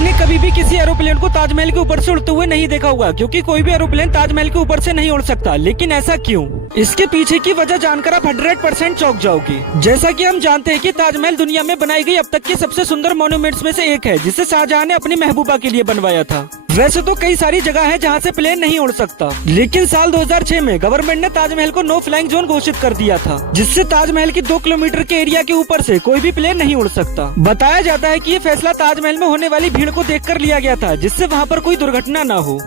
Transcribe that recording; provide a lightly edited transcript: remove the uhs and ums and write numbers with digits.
आपने कभी भी किसी एरोप्लेन को ताजमहल के ऊपर से उड़ते हुए नहीं देखा होगा, क्योंकि कोई भी एरोप्लेन ताजमहल के ऊपर से नहीं उड़ सकता। लेकिन ऐसा क्यों? इसके पीछे की वजह जानकर आप 100% चौंक जाओगे। जैसा कि हम जानते हैं कि ताजमहल दुनिया में बनाई गई अब तक की सबसे सुंदर मॉन्यूमेंट्स में से एक है, जिसे शाहजहां ने अपनी महबूबा के लिए बनवाया था। वैसे तो कई सारी जगह है जहाँ से प्लेन नहीं उड़ सकता, लेकिन साल 2006 में गवर्नमेंट ने ताजमहल को नो फ्लाइंग जोन घोषित कर दिया था, जिससे ताजमहल की 2 किलोमीटर के एरिया के ऊपर से कोई भी प्लेन नहीं उड़ सकता। बताया जाता है कि ये फैसला ताजमहल में होने वाली भीड़ को देखकर लिया गया था, जिससे वहाँ पर कोई दुर्घटना न हो।